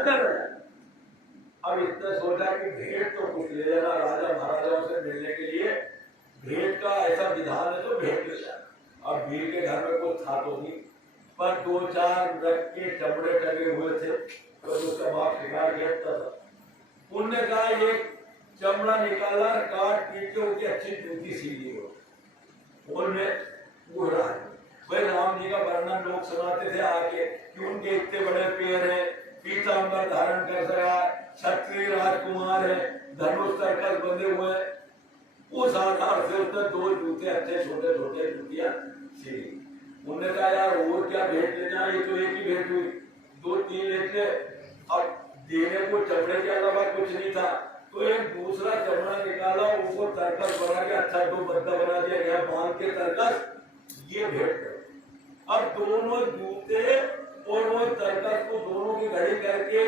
न कर रहे हैं। अब इसने सोचा कि भेंट तो कुछ ले लेना, राजा महाराजाओं से मिलने के लिए भेंट का ऐसा विधान है तो भेंट ले जाना। अब वीर के घर में कुछ था तो नहीं, पर 2-4 रख के चमड़े टंगे हुए थे तो उसका बाप शिकार खेलता था। उनने कहा एक चमड़ा निकाला, काट पीट के उसकी अच्छी जूती सी ली हो। उनने बुरा भाई राम जी का वर्णन लोग सुनाते थे आके कि उनके इतने बड़े पैर हैं, पीतांबर धारण कर सका, क्षत्रिय राजकुमार है, धनुष तरकस बंधे हुए। उस आधार से उसने 2 जूते अच्छे छोटे छोटे जूतियां सी। उन्होंने कहा यार और क्या भेंट लेना, ये तो एक ही भेंट हुई, 2-3 लेते। अब देने को चमड़े के अलावा कुछ नहीं था तो एक दूसरा चमड़ा निकाला, उसको तरकस बना के अच्छा 2 बद्दा बना दिया गया, बांध के तरकस, ये भेंट। अब दोनों जूते और वो तरकस को दोनों की घड़ी करके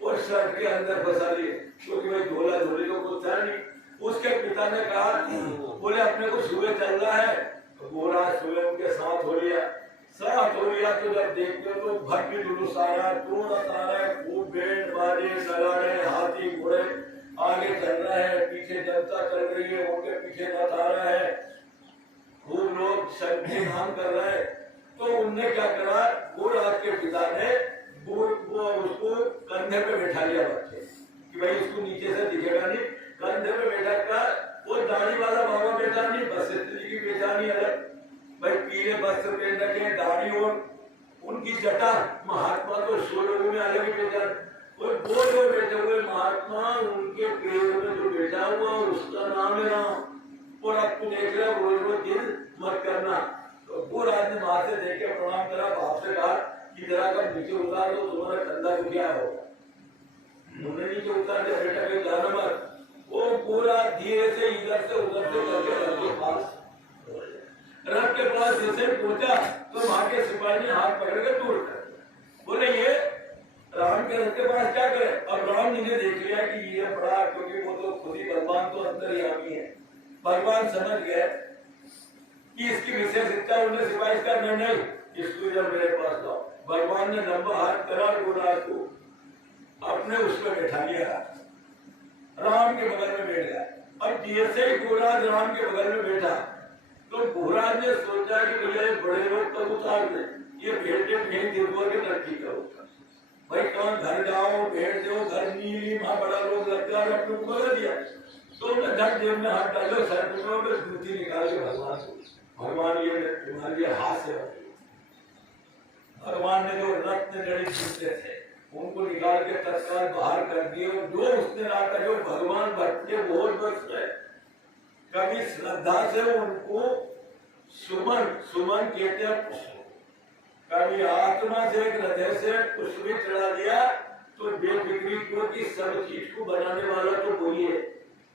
और शर्ट के अंदर फंसा लिए, क्योंकि भाई धोला धोली तो कुछ था नहीं। उसके पिता ने कहा बोले अपने को सुबह चल रहा है, तो गोरा सुबह उनके साथ हो लिया। तो जब देखते हो तो भक्ति जुलूस आ रहा है, टूणत आ रहा है, खूब बैंड बाजे नगाड़े, हाथी घोड़े आगे चल रहा है, पीछे जनता चल रही है, उनके पीछे रथ आ रहा है, खूब लोग शक्ति नाम कर रहे हैं। तो उनने क्या करा, गोराज के पिता ने वो उसको कंधे पे बैठा लिया बच्चे कि भाई इसको नीचे से दिखेगा नहीं, कंधे पे बैठा कर वो दाढ़ी वाला बाबा बैठा नहीं, बस स्त्री की पहचानी अलग, भाई पीले वस्त्र पहन रखे, दाढ़ी और उनकी जटा, महात्मा तो 100 लोगों में अलग ही पहचान। और वो जो बैठे हुए महात्मा, उनके पैर में जो बैठा हुआ उसका नाम है राम। और अब तू देख रहा रोज रोज दिल मत करना। तो वो राज ने वहां से देख के प्रणाम करा, बाप से कहा कि जरा कब नीचे उतार दो, तुम्हारा कंधा को क्या होगा। उन्होंने नीचे उतार दिया, बेटा के जाना मत। वो पूरा धीरे से इधर से उधर से करके रथ के पास जैसे पहुंचा तो वहां के सिपाही ने हाथ पकड़ के दूर कर दिया। बोले ये राम के रथ के पास क्या करे। अब राम जी ने देख लिया कि ये बड़ा, क्योंकि वो तो खुद ही भगवान तो अंतर्यामी है, भगवान समझ गए कि इसकी विशेष इच्छा। उन्हें सिपाही का नहीं, इसको इधर मेरे पास लाओ। भगवान ने लंबा हाथ करा, गोराज को अपने उसमें बैठा लिया, राम के बगल में बैठ गया। अब जैसे ही गोराज राम के बगल में बैठा तो गोराज ने सोचा कि भैया ये बड़े लोग तब उतार दे, ये भेंटे भेंट गिरवा के लड़की करो भाई, कौन घर जाओ भेंट दो, घर नीली वहां बड़ा लोग लगता है, अपने को बदल दिया। तो उन्हें झट जेब में हाथ डालो, सर में जूती निकाल के भगवान को, भगवान ये तुम्हारे लिए हाथ से भगवान ने जो रत्न जड़ी जूते थे उनको निकाल के तत्काल बाहर कर दिए। और जो उसने रहा जो भगवान भक्त के बहुत भक्त है, कभी श्रद्धा से उनको सुमन कहते हैं पुष्प, कभी आत्मा से हृदय से पुष्प भी चढ़ा दिया तो बेफिक्री क्योंकि सब चीज को बनाने वाला तो वही है।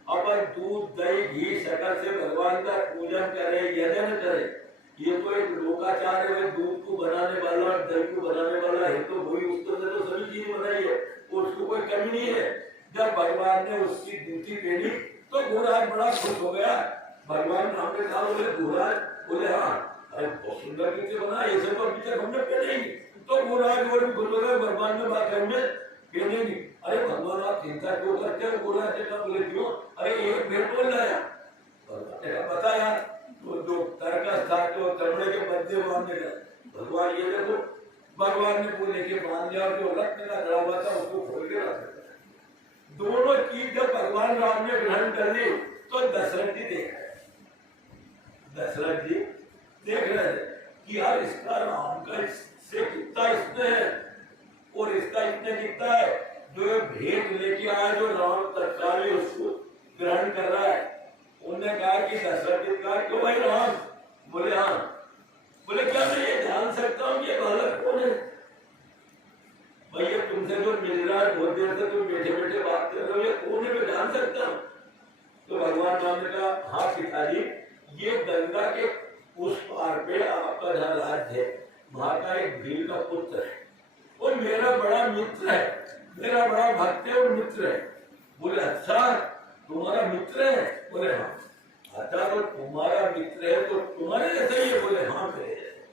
अपन दूध दही घी शक्कर से भगवान का पूजन करे, यजन करे, ये तो एक लोकाचार है। दूध को बनाने वाला और दही को बनाने वाला है तो वही, उसको तो सभी चीज बनाई है, उसको कोई कमी नहीं है। जब भगवान ने उसकी ड्यूटी पहनी तो गोराज बड़ा खुश हो गया। भगवान राम ने कहा, बोले गोराज, बोले हाँ अरे बहुत सुंदर ड्यूटी बना, ये सब अभी तक हमने पहने नहीं। तो गोराज और भी खुश हो गए, भगवान ने बात हमने पहने नहीं। अरे भगवान आप चिंता क्यों करते हो। गोराज ने कहा, बोले क्यों, अरे एक भेंट बोल लाया। भगवान ने कहा बता यार, तो जो तरकस था जो चमड़े के बदले बांधने का, भगवान ये देखो। भगवान ने वो लेके बांध दिया और जो रत्न का जड़ा हुआ था उसको खोल के रख दिया। दोनों चीज जब भगवान राम ने ग्रहण कर ली तो दशरथ जी देख रहे थे कि यार इसका राम का इससे कितना इसमें है और इसका इतने कितना है। जो भेंट लेके आया जो राम तत्काल उसको ग्रहण कर रहा है। उन्होंने कहा कि दशरथ जी कहा क्यों भाई राम, बोले हाँ। बोले क्या मैं ये जान सकता हूँ ये बालक कौन है। भैया तुमसे जो मिल रहा है बहुत देर से तुम बैठे बैठे बात कर रहे हो, ये कौन है मैं जान सकता हूँ। तो भगवान राम ने कहा हाँ पिताजी, ये गंगा के उस पार पे आपका जहाँ राज्य है वहां का एक भील का पुत्र है, वो मेरा बड़ा मित्र है, मेरा बड़ा भक्त है और मित्र है। बोले अच्छा तुम्हारा मित्र है। बोले हाँ। अच्छा तो तुम्हारा मित्र है तो तुम्हारे जैसे ही है। बोले हाँ मेरे जैसे।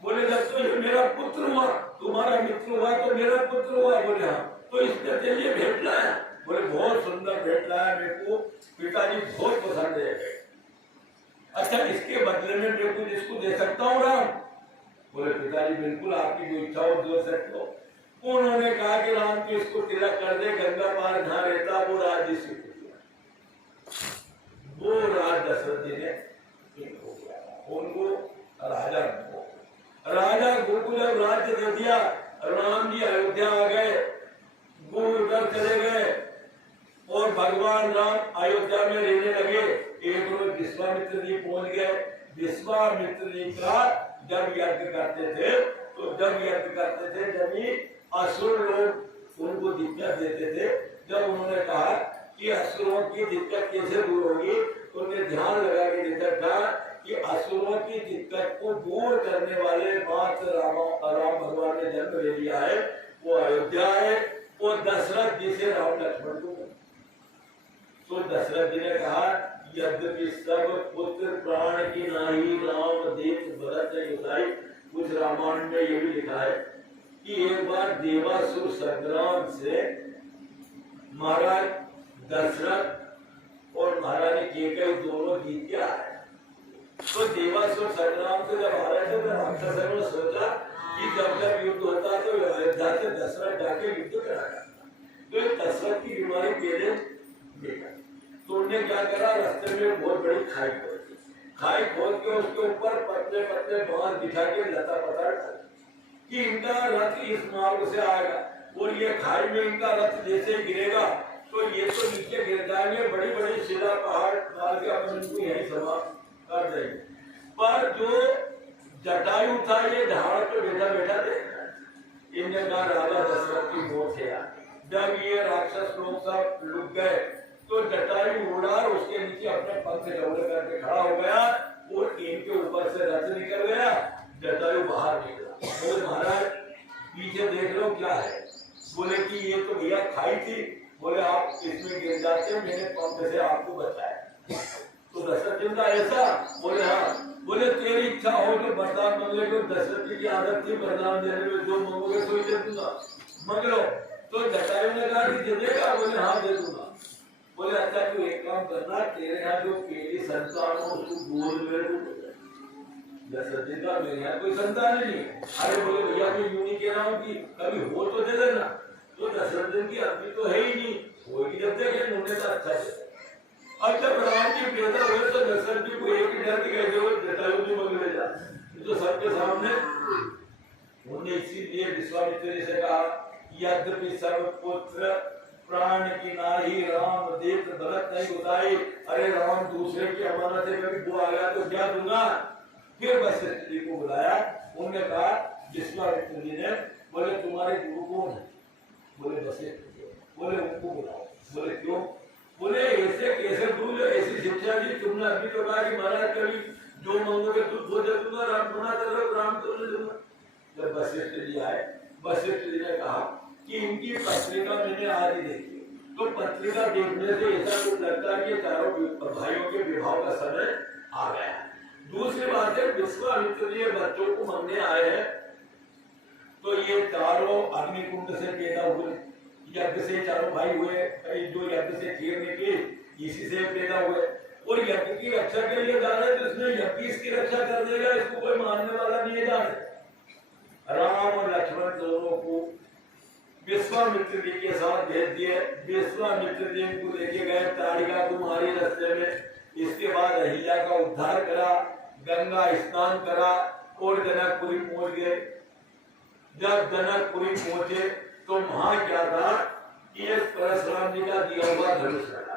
बोले जब तो ये मेरा पुत्र हुआ, तुम्हारा मित्र हुआ तो मेरा पुत्र हुआ। बोले हाँ, तो इसने तेरे लिए भेंट लाया। बोले बहुत सुंदर भेंट लाया, मेरे को पिताजी बहुत पसंद है। अच्छा इसके बदले में मैं कुछ इसको दे सकता हूँ राम? बोले पिताजी बिल्कुल, आपकी जो इच्छा हो दे सकते हो। उन्होंने कहा कि राम को इसको तिलक कर दे, गंगा पार जहाँ रहता वो राज्य से वो राज दशरथ जी ने उनको राजा गोकुल जब राज्य दे दिया, राम जी अयोध्या आ गए, गुरु चले गए और भगवान राम अयोध्या में रहने लगे। एक रोज विश्वामित्र जी पहुंच गए। विश्वामित्र जी का जब यज्ञ करते थे जब ही असुर लोग उनको दिक्कत देते थे। जब उन्होंने कहा कि असुरों की दिक्कत कैसे दूर होगी, तो उन्हें ध्यान लगा के देखा था कि असुरों की दिक्कत को दूर करने वाले मात्र राम भगवान ने जन्म ले लिया है, वो अयोध्या है, वो दशरथ जी से राम लक्ष्मण को। तो दशरथ जी ने कहा यद्यपि सब पुत्र प्राण की नाही, राम देख भरत युधाई। कुछ रामायण में ये भी लिखा है कि एक बार देवासुर संग्राम से महाराज दशरथ और महारानी केकई दोनों जीत के आए। तो देवासुर संग्राम से जब आ रहे थे तो राक्षसों ने सोचा कि जब युद्ध होता तो अयोध्या से दशरथ जाके युद्ध कराया। तो दशरथ की बीमारी पहले देखा, तो उन्होंने क्या करा, रास्ते में बहुत बड़ी खाई खोद के उसके ऊपर पतले पतले बांस बिछा के लता पता कि इनका रथ इस मार्ग से आएगा और ये खाई में इनका रथ जैसे गिरेगा तो ये तो नीचे गिर जाएंगे, बड़ी बड़ी शिला पहाड़ डाल के अपन इनको यही समा कर देंगे। पर जो जटायु था ये ढाल पे बैठा बैठा देखा। इनने कहा राजा दशरथ की मौत है। जब ये राक्षस लोग सब लुक गए तो जटायु उड़ा, उसके नीचे अपने पंख जौड़े करके खड़ा हो गया और इनके ऊपर से रथ निकल गया। जटायु बाहर निकला। बोले महाराज पीछे देख लो क्या है। बोले कि ये तो भैया खाई थी। बोले आप इसमें गिर जाते, मैंने पंख से आपको बचाया। तो दशरथ जी का ऐसा? बोले हाँ। बोले तेरी इच्छा हो तो वरदान मांग ले। दशरथ जी की आदत थी वरदान देने में, जो मांगोगे तो दे दूंगा, मांग लो। तो जटायु ने कहा कि दे देगा? बोले हाँ दे दूंगा। बोले अच्छा तू एक काम करना, तेरे यहाँ जो पहली संतान हो उसको गोद में रख। दशरथ जी का मेरे यहाँ कोई संतान ही नहीं। अरे बोले भैया मैं यूं नहीं कह रहा हूँ कि कभी हो तो दे देना। तो दशरथ जी की अभी तो है ही नहीं, होगी जब देखे उन्होंने तो अच्छा है। अब जब राम जी पैदा हुए तो दशरथ जी को एक ही डर दिखाई दे, जटायु जी मंग ले जा। तो सबके सामने उन्होंने इसीलिए विश्वामित्र जी से कहा यद्यपि सब पुत्र प्राण की नारी, राम देख भरत नहीं उताई। अरे राम दूसरे की अमानत है, कभी वो आ गया तो क्या दूंगा। फिर वशिष्ठ जी को बुलाया। उन्होंने कहा विश्वामित्र जी ने, बोले तुम्हारे गुरु कौन है? बोले वशिष्ठ जी। बोले उनको बुलाओ। बोले क्यों? बोले ऐसे कैसे गुरु जो ऐसी शिक्षा दी तुमने? अभी तो कहा कि महाराज कभी जो मांगोगे तुम वो दे दूंगा, राम बना करो, राम तो नहीं दूंगा। जब वशिष्ठ जी आए, वशिष्ठ जी ने कहा कि इनकी पत्रिका मैंने आज ही देखी। तो पत्रिका देखने से ऐसा कुछ लगता है कि चारों भाइयों के विवाह का समय आ गया। दूसरी बात है विश्वामित्र जी बच्चों को मांगने आए हैं तो ये चारों अग्निकुंड से पैदा हुए, यज्ञ से चारों भाई हुए। जो यज्ञ से खीर निकली इसी से पैदा हुए और यज्ञ की रक्षा के लिए जा रहे तो इसमें यज्ञ इसकी रक्षा कर देगा, इसको कोई मानने वाला नहीं है। जा रहे राम और लक्ष्मण दोनों को विश्वामित्र जी के साथ भेज दिए। विश्वामित्र जी को लेके गए ताड़िका कुमारी रास्ते में। इसके बाद अहिल्या का उद्धार करा, गंगा स्नान करा और जनकपुरी पहुंच गए। जब जनकपुरी पहुंचे तो वहां क्या था कि एक परशुराम जी का दिया हुआ धनुष रखा।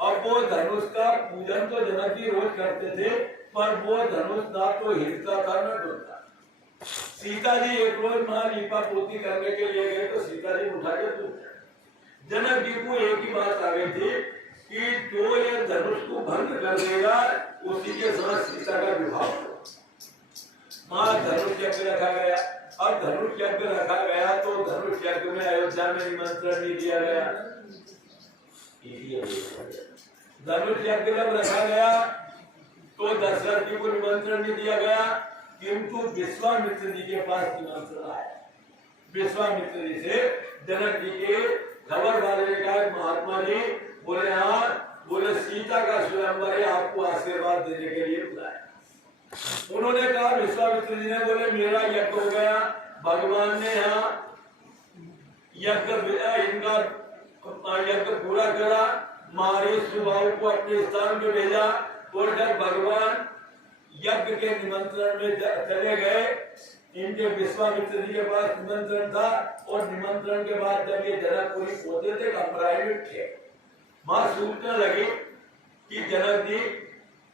अब वो धनुष का पूजन तो जनक जी रोज करते थे, पर वो धनुष ना तो हिलता था न डुलता। सीता जी एक रोज मां लीपा पोती करने के लिए गए तो सीता जी उठा के पूछा। जनक जी को एक ही बात आ गई थी कि जो ये धनुष को भंग कर देगा उसी के साथ सीता का विवाह हो। मां धनुष यज्ञ रखा गया। अब धनुष यज्ञ रखा गया तो धनुष यज्ञ में अयोध्या में निमंत्रण नहीं दिया गया। धनुष यज्ञ जब रखा गया तो दशरथ जी को निमंत्रण नहीं दिया गया। किंतु विश्वामित्र जी के पास निमंत्रण आया। विश्वामित्र जी से जनक जी के खबर वाले ने कहा, महात्मा जी बोले हाँ, बोले सीता का स्वयंवर है, आपको आशीर्वाद देने के लिए बुलाया। उन्होंने कहा, विश्वामित्र जी ने बोले मेरा यज्ञ हो गया, भगवान ने यहाँ यज्ञ इनका यज्ञ पूरा करा, मारे स्वभाव को अपने स्थान पे भेजा, और जब भगवान यज्ञ के निमंत्रण में चले गए, इनके विश्वामित्र जी के पास निमंत्रण था, और निमंत्रण के बाद जब ये जनकपुरी पहुंचे थे, प्राइवेट थे, वहां सूचना लगी कि जनक जी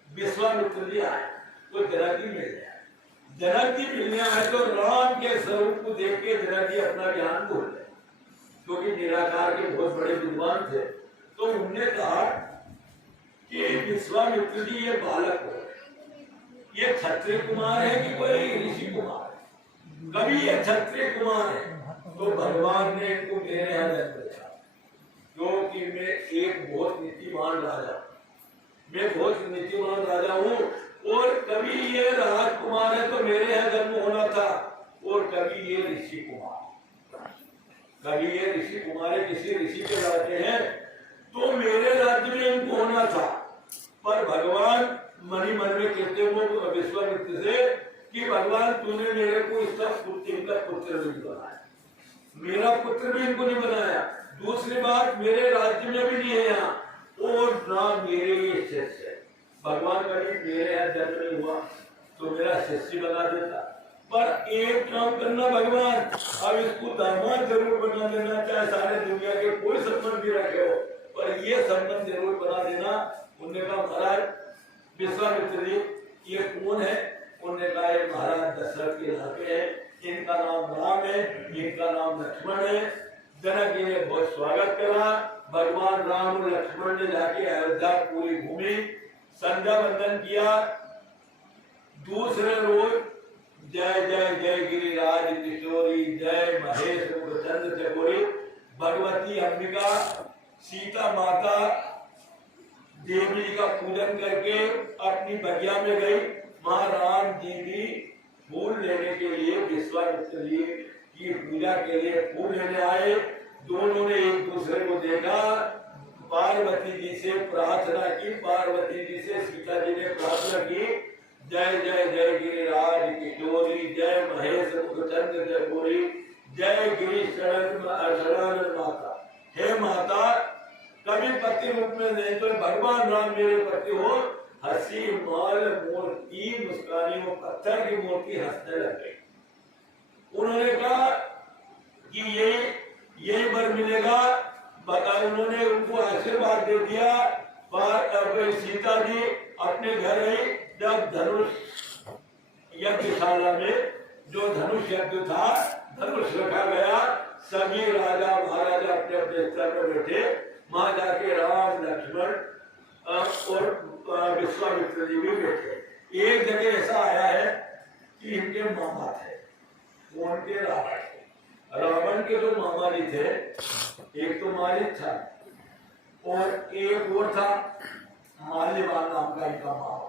विश्वामित्र जी आए, तो जनक जी मिल गया। जनक जी मिलने आए तो राम के स्वरूप को देख के जनक जी अपना ज्ञान भूल गए, क्योंकि निराकार के बहुत बड़े विद्वान थे। तो उन्होंने कहा कि विश्वामित्र जी ये बालक हो, ये क्षत्रिय कुमार है कि कोई ऋषि कुमार है? कभी ये क्षत्रिय कुमार है, तो भगवान ने इनको मेरे यहाँ जन्म दिया, क्योंकि मैं एक बहुत नीतिवान राजा, मैं बहुत नीतिवान राजा हूँ, और कभी ये राजकुमार है तो मेरे यहाँ जन्म होना था, और कभी ये ऋषि कुमार, कभी ये ऋषि कुमार किसी ऋषि के राज्य हैं, तो मेरे राज्य में इनको होना था। पर भगवान मनी मन में कहते हुए विश्वामित्र से कि भगवान तूने मेरे को इसका इनका पुत्र नहीं बनाया, मेरा पुत्र भी इनको नहीं बनाया, दूसरी बात मेरे राज्य में भी नहीं है यहाँ, और ना मेरे ये शिष्य है। भगवान कभी मेरे यहाँ जन्म नहीं हुआ तो मेरा शिष्य बना देता, पर एक काम करना भगवान, अब इसको दामाद जरूर बना देना, चाहे सारे दुनिया के कोई संबंध भी रखे हो, पर ये संबंध जरूर बना देना। उन्होंने कहा महाराज विश्वामित्र जी ये कौन है? उन्होंने कहा ये महाराज दशरथ के लड़के हैं, इनका नाम राम है, इनका नाम लक्ष्मण है। जनक जी ने बहुत स्वागत करा, भगवान राम और लक्ष्मण ने जाके अयोध्या पूरी घूमी, संध्या वंदन किया। दूसरे रोज जय जय जय गिरिराज किशोरी, जय महेश चंद्र चकोरी, भगवती अंबिका सीता माता देवी का पूजन करके अपनी बगिया में गई। वहां राम जी भी फूल लेने के लिए विश्वामित्र जी की पूजा के लिए फूल लेने आए। दोनों ने एक दूसरे को देखा, पार्वती जी से प्रार्थना की, पार्वती जी से सीता जी ने प्रार्थना की, जय जय जय गिरिराज किशोरी, जय महेश चंद्र चकोरी, जय गिरी शरण माता। हे माता, कभी पति रूप में नहीं तो भगवान राम मेरे पति हो। हंसी माल मूर्ति मुस्कानी, वो पत्थर की मूर्ति हंसने लग गई। उन्होंने कहा कि यही वर मिलेगा, उन्होंने उनको आशीर्वाद दे दिया। पर सीता जी अपने घर आई, जब धनुष यज्ञशाला में जो धनुष यज्ञ था, धनुष रखा गया, सभी राजा महाराजा अपने अपने स्तर पर बैठे, वहां जाके राम लक्ष्मण और विश्वामित्र जी भी बैठे। एक जगह ऐसा आया है कि इनके मामा थे, वो उनके रावण थे। रावण के जो मामा जी थे, एक तो मालिक था और एक और था माल्यवान नाम का इनका मामा।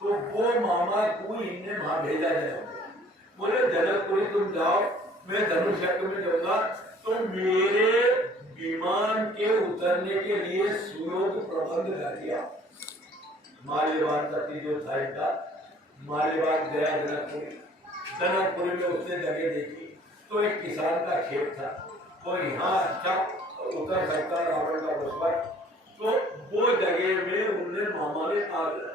तो वो मामा को इनने वहां भेजा जनकपुर, बोले जनकपुरी तुम जाओ, मैं धनुष यज्ञ में जाऊंगा, तो मेरे विमान के उतरने के लिए सुयोग प्रबंध कर दिया। माल्यवान पति जो था इनका, माल्यवान गया जनकपुरी। जनकपुरी में उसने जगह देखी तो एक किसान का खेत था, और यहाँ अच्छा उतर सकता रावण का पुष्पक, तो वो जगह में उन्हें मामा ने आग लगाई।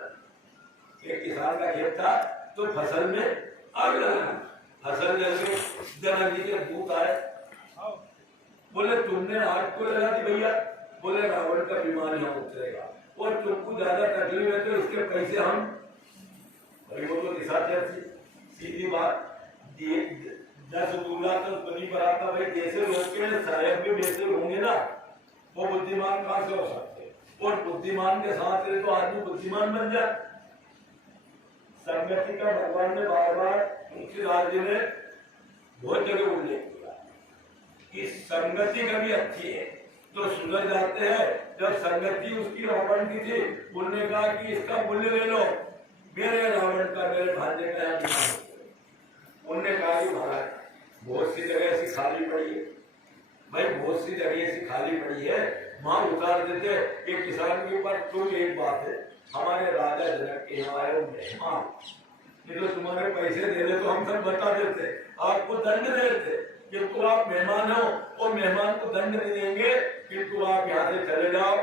एक किसान का खेत था तो फसल में आग लगाई, फसल जल, जनक जी के दूत आए, बोले तुमने आग को लगा दी भैया? बोले रावण का विमान यहाँ उतरेगा और तुमको ज्यादा तकलीफ है तो इसके पैसे हम, भाई वो तो निशाचर थी, सीधी बात, 10 दूल्हा तो बनी बराता, भाई जैसे लोग के शायद भी वैसे होंगे ना, वो बुद्धिमान कहाँ से हो सकते, और बुद्धिमान के साथ रहे तो आदमी बुद्धिमान बन जाए। संगति का भगवान ने बार बार तुलसीदास जी ने बहुत जगह उल्लेख किया कि संगति कभी अच्छी है तो सुधर जाते हैं। जब संगति उसकी रावण की थी, उन्होंने कहा कि इसका मूल्य ले लो, मेरे रावण का, मेरे भांजे का यहाँ विनाश हो। उनने कहा कि महाराज बहुत सी जगह ऐसी खाली पड़ी है, भाई बहुत सी जगह ऐसी खाली पड़ी है, वहां उतार देते एक किसान के ऊपर। तो एक बात है, हमारे राजा जनक के यहाँ आए वो मेहमान, ये तो तुम्हारे पैसे दे रहे तो हम सब बता देते, आपको दंड देते, किंतु आप मेहमान हो और मेहमान को दंड नहीं देंगे, किंतु आप यहाँ से चले जाओ।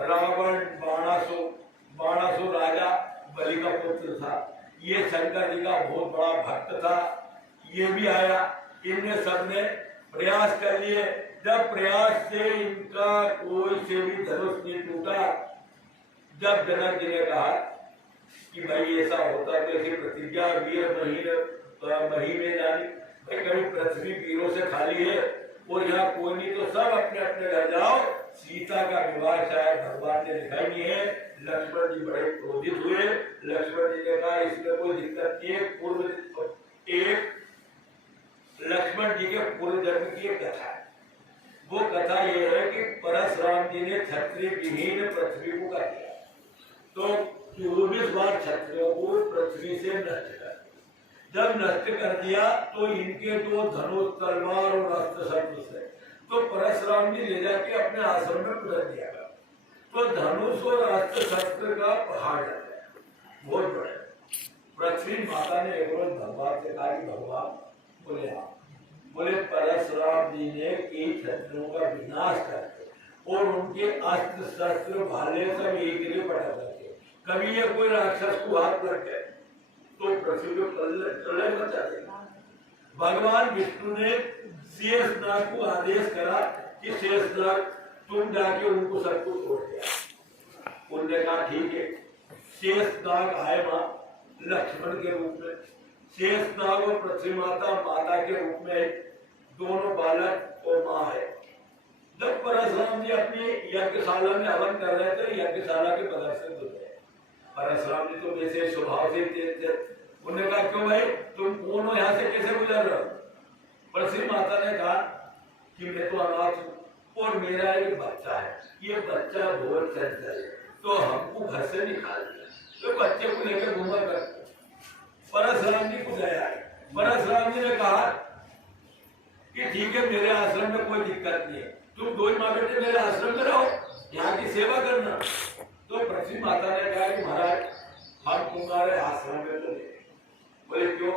रावण बाणासुर राजा बलि का पुत्र था, ये शंकर जी का बहुत बड़ा भक्त था, ये भी आया, इनने सबने प्रयास कर लिए। जब प्रयास से इनका कोई से भी धनुष नहीं टूटा, जब जनक जी ने कहा कि भाई ऐसा होता तो ऐसी प्रतिज्ञा वीर महीने जानी, भाई कभी पृथ्वी वीरों से खाली है और यहाँ कोई नहीं, तो सब अपने अपने घर जाओ। सीता का विवाह शायद भगवान ने लिखा ही नहीं है। लक्ष्मण जी बड़े क्रोधित हुए। लक्ष्मण जी ने कहा इसमें कोई दिक्कत नहीं है, एक लक्ष्मण जी के पूर्व जन्म की एक कथा है। वो कथा ये है कि परशुराम जी ने क्षत्रिय विहीन पृथ्वी को कर दिया, तो 24 बार क्षत्रियों को पृथ्वी से नष्ट कर दिया। जब नष्ट कर दिया तो इनके तो धनुष तलवार और अस्त्र शस्त्र से तो परशुराम जी ले जाके अपने आश्रम में रख दिया, तो धनुष और अस्त्र शस्त्र का पहाड़ लग गया बहुत बड़े। पृथ्वी माता ने एक रोज भगवान से कहा कि भगवान बोले परशुराम जी ने कई क्षत्रियों का विनाश करके और उनके अस्त्र शस्त्र भाले सब एक लिए पटा करके, कभी ये कोई राक्षस को हाथ लग गए तो पृथ्वी को प्रलय मचा देगा। भगवान विष्णु ने शेषनाग को आदेश करा कि शेषनाग तुम जाके उनको सबको तोड़ दिया। उन्होंने कहा ठीक है। शेषनाग आए मां लक्ष्मण के रूप में, शेषनाग और पृथ्वी माता के रूप में, दोनों बालक और माँ है। जब परशुराम जी अपनी यज्ञशाला में हवन कर रहे थे, यज्ञशाला के बगल से गुजरे। परशुराम जी तो वैसे स्वभाव से तेज थे। उन्होंने कहा क्यों भाई तुम कौन हो, यहाँ से कैसे गुजर रहे हो? पृथ्वी माता ने कहा कि मैं तो अनाथ हूँ और मेरा एक बच्चा है, ये बच्चा बहुत चंचल है, तो हमको घर से निकाल दिया, तो बच्चे को लेकर घूमा कर परशुराम जी को गया। परशुराम जी ने कहा कि ठीक है मेरे आश्रम में कोई दिक्कत नहीं है, तुम दो ही माँ बेटे मेरे आश्रम में रहो, यहाँ की सेवा करना। तो पृथ्वी माता ने कहा कि महाराज हम तुम्हारे आश्रम में तो नहीं। बोले क्यों?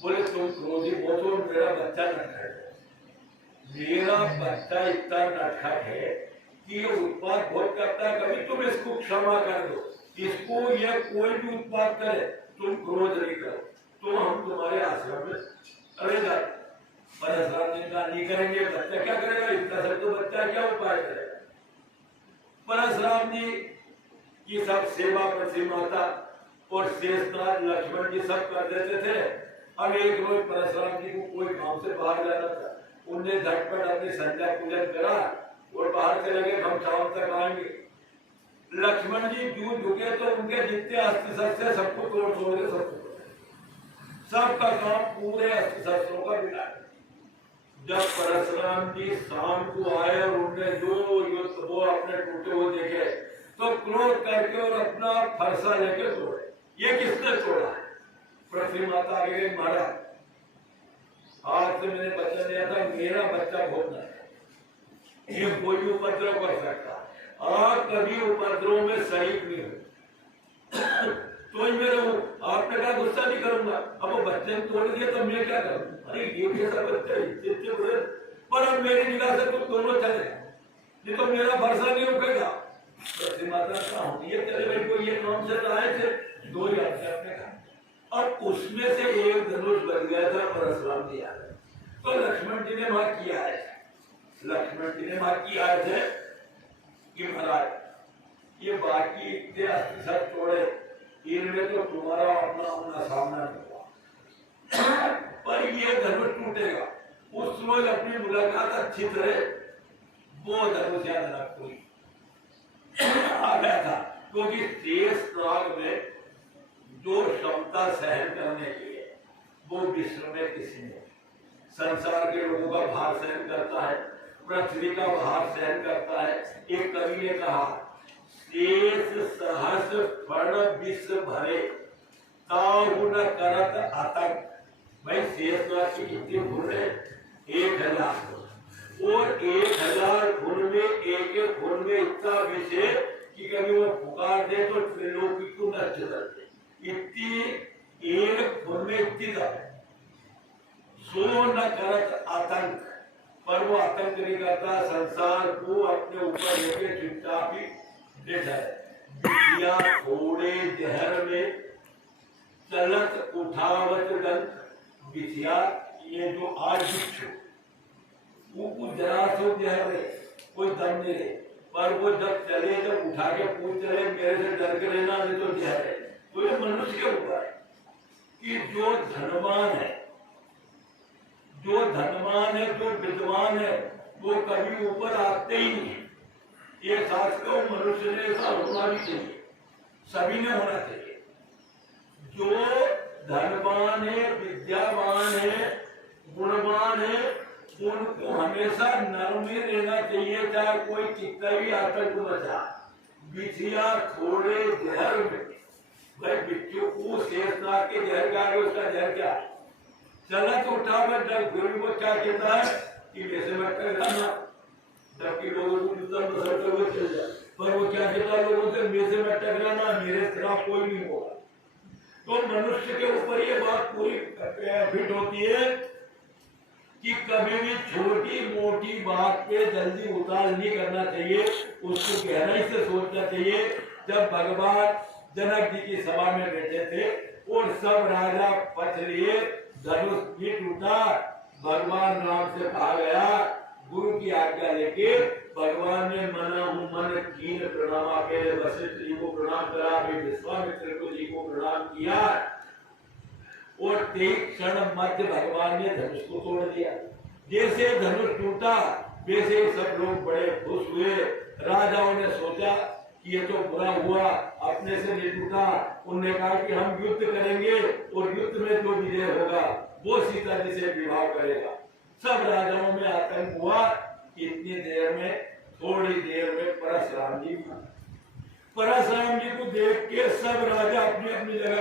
बोले तुम क्रोधी बहुत हो, मेरा बच्चा नटखट है, मेरा बच्चा इतना नटखट है कि ये उत्पाद बहुत करता है, कभी तुम इसको क्षमा कर दो, इसको ये कोई भी उत्पाद करे तुम क्रोध नहीं करो, तो हम तुम्हारे आश्रम में रहेगा। परशुराम जी का नहीं करेंगे, बच्चा क्या करेगा, इतना सब तो बच्चा क्या उपाय करेगा। परशुराम जी की सब सेवा पृथ्वी माता और शेषनाग लक्ष्मण जी सब कर देते थे। अब एक रोज परशुराम जी को कोई काम से बाहर जाना था, उनने झटपट अपनी संध्या पूजन करा और बाहर चले गए, हम शाम तक आएंगे। लक्ष्मण जी दूर झुके तो उनके जितने अस्त्र शस्त्र सबको तोड़ के सबका काम पूरे अस्त्र शस्त्रों का बिगाड़। जब परशुराम जी शाम को आए और उनने जो युद्ध वो अपने टूटे हुए देखे तो क्रोध करके और अपना फरसा लेके तोड़े। ये किसने तोड़ा है? पृथ्वी माता आगे गई, महाराज आज से मैंने बच्चा दिया था, मेरा बच्चा बहुत न है, ये कोई उपद्रव कर सकता, आप कभी उपद्रव में शरीक नहीं हो तो ही मेरा हूं। आपने कहा गुस्सा नहीं करूंगा, अब वो बच्चे तोड़ दिए तो मैं क्या करूं? अरे ये कैसा बच्चा इतने बड़े, पर अब मेरी निगाह से तुम दोनों चले, नहीं तो मेरा भरोसा नहीं रुकेगा। पृथ्वी माता का ये चले भाई, कोई ये काम से आए थे, दो ही आपने कहा, और उसमें से एक धनुष बन गया था परशुराम जी आए, तो लक्ष्मण जी ने वहां किया है, लक्ष्मण जी ने वहां किया है कि महाराज ये बाकी इतने अस्त्र तोड़े, इनमें तो तुम्हारा अपना सामना नहीं हुआ, पर ये धनुष टूटेगा। उस रोज अपनी मुलाकात अच्छी तरह वो धनुष याद रख कोई आ गया था, क्योंकि शेषनाग में जो क्षमता सहन करने की है वो विश्व में किसी ने, संसार के लोगों का भार सहन करता है, पृथ्वी का भार सहन करता है। एक कवि ने कहा शेष सहस्र फण विश्व भरे, ताऊ न करत आतंक। भाई शेषनाग की कितनी खून है? 1000 और 1000 खून में एक एक खून में इतना विष है कि कभी वो पुकार दे तो त्रिलोकी को नष्ट कर दे। इतनी एक खून में इतनी दम है। सो न करत आतंक, पर वो आतंक नहीं करता, संसार को अपने ऊपर लेके चुपचाप ही बैठा है। बिटिया थोड़े जहर में चलत उठावत डंक। बिटिया ये जो आज बिच्छू वो कुछ जरा सो जहर रहे, कोई दम नहीं रहे, पर वो जब चले जब उठा के पूछ चले मेरे से डर के रहना नहीं तो जहर है। तो ये मनुष्य के ऊपर है कि जो धनवान है, जो धनवान है, जो विद्वान है, वो कभी ऊपर आते ही नहीं। ये शास्त्रों मनुष्य ने ऐसा होना भी चाहिए, सभी ने होना चाहिए। जो धनवान है, विद्यावान है, गुणवान है, उनको हमेशा नरम ही रहना चाहिए, चाहे कोई कितना भी आतंक बचा। बिछिया थोड़े जहर में, भाई बिच्छू को शेषनाग के जहर का आगे उसका जहर क्या? चलत उठा में डर, गुरु को क्या कहता है कि वैसे मत कर जाना, जबकि लोगों को चल जाए, पर वो क्या कहता है लोगों से, मेरे से मत टकराना, मेरे खिलाफ कोई नहीं होगा। तो मनुष्य के ऊपर ये बात पूरी फिट होती है कि कभी भी छोटी मोटी बात पे जल्दी उतार नहीं करना चाहिए, उसको गहराई से सोचना चाहिए। जब भगवान जनक जी की सभा में बैठे थे और सब राजा पछ लिए, धनुष भी टूटा, भगवान राम से कहा गया, गुरु की आज्ञा लेके भगवान ने मना मन कीन प्रणाम के वशिष्ठ जी को प्रणाम करा, विश्वामित्र को जी को प्रणाम किया और तेज क्षण मध्य भगवान ने धनुष को तोड़ दिया। जैसे धनुष टूटा वैसे सब लोग बड़े खुश हुए। राजाओं ने सोचा कि ये तो बुरा हुआ, अपने से नहीं टूटा। उन्होंने कहा कि हम युद्ध करेंगे और युद्ध में जो विजय होगा वो सीता जी से विवाह करेगा। सब राजाओं में आतंक हुआ। इतनी देर में, थोड़ी देर में परशुराम जी को देख के सब राजा अपनी अपनी जगह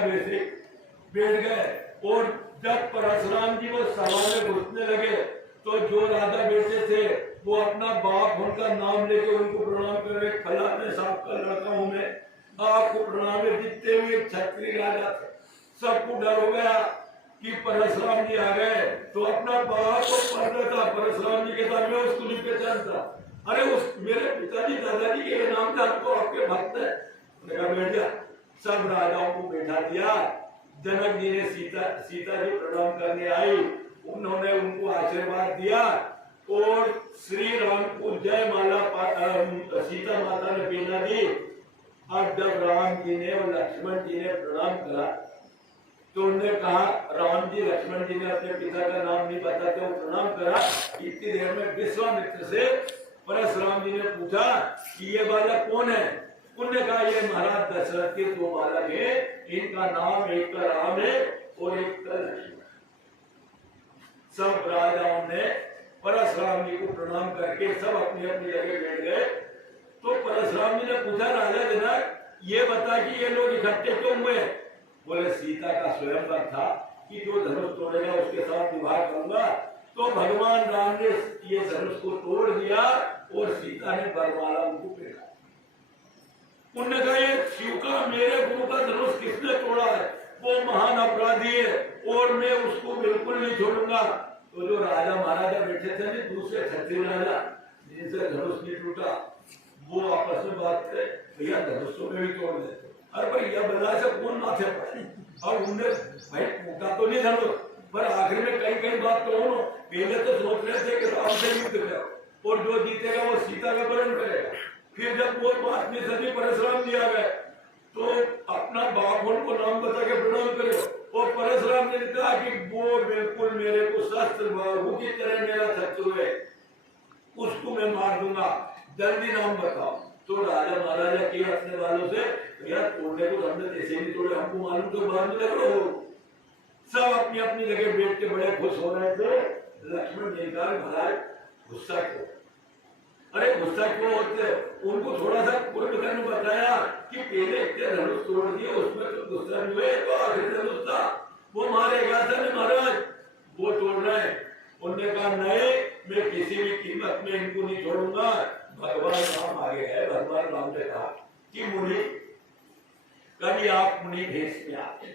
बैठ गए। और जब परशुराम जी वो सभा में घुसने लगे तो जो राजा बैठे थे वो अपना बाप उनका नाम लेके उनको प्रणाम कर रहे, फलाने साहब का लड़का हूं मैं, आपको प्रणाम। जितने भी क्षत्रिय राजा थे सबको डर हो गया कि परशुराम जी आ गए। तो अपना बाप को पढ़ रहा था, परशुराम जी के साथ में उसको नहीं पहचानता। अरे उस मेरे पिताजी दादाजी के नाम से आपको आपके भक्त है। बैठ जा, सब राजाओं को बैठा दिया। जनक जी ने सीता जी प्रणाम करने आई, उन्होंने उनको आशीर्वाद दिया और श्री राम को जय माला सीता माता ने पहना दी। अब जब राम जी ने और लक्ष्मण जी ने प्रणाम करा तो उन्होंने कहा, राम जी लक्ष्मण जी ने अपने पिता का नाम नहीं बताते हुए प्रणाम करा। इतनी देर में विश्वामित्र से परशुराम जी ने पूछा कि ये बालक कौन है? उन्होंने कहा ये महाराज दशरथ के 2 बालक हैं, इनका नाम एक का राम है और एक का लक्ष्मण। सब राजाओं ने परशुराम जी को प्रणाम करके सब अपनी अपनी जगह बैठ गए। तो परशुराम जी ने पूछा, राजा जनक ये बता कि ये लोग इकट्ठे क्यों हुए? बोले सीता का स्वयंवर था कि जो धनुष तोड़ेगा उसके साथ विवाह करूंगा। तो भगवान राम ने ये धनुष को तोड़ दिया और सीता ने वरमाला उनको पहना। उन्होंने कहा ये शिव का, मेरे गुरु का धनुष किसने तोड़ा है? वो महान अपराधी है और मैं उसको बिल्कुल नहीं छोड़ूंगा। तो जो राजा महाराजा बैठे थे ना, दूसरे क्षत्रिय राजा जिनसे धनुष नहीं टूटा, वो आपस में बात करे, भैया धनुषों में भी तोड़ देते। अरे भाई यह बदला से कौन माथे पड़े? और उनने भाई टूटा तो नहीं धनुष, पर आखिर में कई बात तो हो। पहले तो सोच रहे थे कि राम से युद्ध करो और जो जीतेगा वो सीता का वरण करेगा। फिर जब वो बात में सभी परशुराम जी आ गए तो अपना बाप उनको नाम बता के प्रणाम करे। और परशुराम ने कहा कि वो बिल्कुल मेरे को शस्त्र बाहु की तरह मेरा शत्रु है, उसको मैं मार दूंगा, जल्दी नाम बताओ। तो राजा महाराजा के अपने वालों से, यार तोड़ने को हमने ऐसे नहीं तोड़े, हमको मालूम तो बाद में लग रहा हो। सब अपनी अपनी जगह बैठ के बड़े खुश हो रहे थे। लक्ष्मण जी का महाराज गुस्सा क्यों? अरे गुस्सा क्यों होते? उनको थोड़ा सा कुंभकर्ण बताया कि पहले इतने धनुष तोड़ दिए, उसमें तो गुस्सा नहीं हुए, तो आखिर धनुष था वो मारेगा था नहीं महाराज, वो तोड़ रहे हैं। उनने कहा नहीं, मैं किसी भी कीमत में इनको नहीं छोड़ूंगा। भगवान राम आगे है। भगवान राम ने कहा कि मुनि, कभी आप मुनि भेष में आते,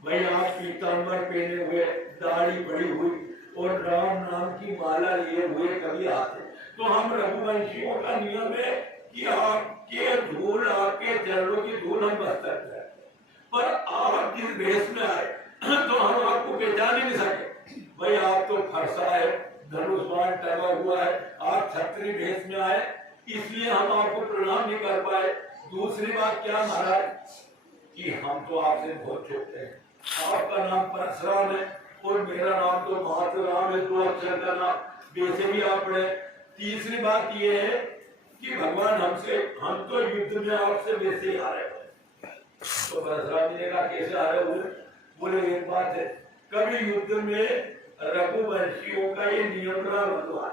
भाई आप पीतांबर पहने हुए, दाढ़ी बड़ी हुई और राम नाम की माला लिए हुए कभी आते, तो हम रघुवंशियों का नियम है कि आपके धूल, आपके चरणों की धूल हम बच सकते हैं, पर आप जिस भेष में आए तो हम आपको पहचान ही नहीं सके। भाई आप तो फरसा है, धनुष बाण टंगा हुआ है, आप क्षत्रिय भेष में आए, इसलिए हम आपको प्रणाम नहीं कर पाए। दूसरी बात क्या महाराज, कि हम तो आपसे बहुत छोटे हैं, आपका नाम परशुराम है और मेरा नाम तो मातराम है, 2 अक्षर का नाम, वैसे भी आप पढ़े। तीसरी बात ये है कि भगवान हम तो युद्ध में आपसे वैसे ही हारे हुए। तो परशुराम जी ने कहा कैसे हारे हुए? बोले एक बात है, कभी युद्ध में रघुवंशियों का ये नियम रहा भगवान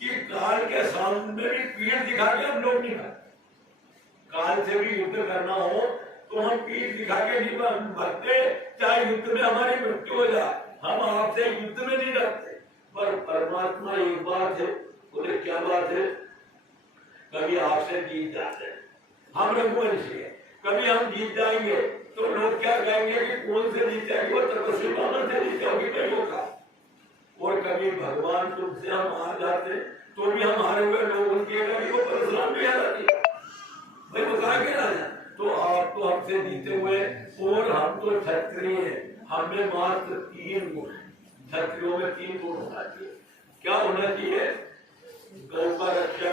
कि काल के सामने भी पीठ दिखा के हम लोग नहीं भागते। काल से भी युद्ध करना हो तो हम पीठ दिखा के नहीं भागते, चाहे युद्ध में हमारी मृत्यु हो जाए, हम आपसे युद्ध में नहीं डरते। पर परमात्मा एक बात है, बोले क्या बात है? कभी आपसे जीत जाते हैं, हम रघुवंशी है, कभी हम जीत जाएंगे तो लोग क्या कहेंगे कि कौन से जीत जाएंगे, वो तपस्वी बामन से जीत जाओगे कईयों का। और कभी भगवान तुमसे हम हार जाते तो भी हम हारे हुए लोग उनके, कभी वो परशुराम भी हारा दिया भाई, वो कहा के राजा। तो आप तो हमसे जीते हुए, और हम तो क्षत्रिय हैं, हमें मात्र 3 गुण, क्षत्रियों में 3 गुण होना चाहिए। क्या होना चाहिए? गौ का रक्षा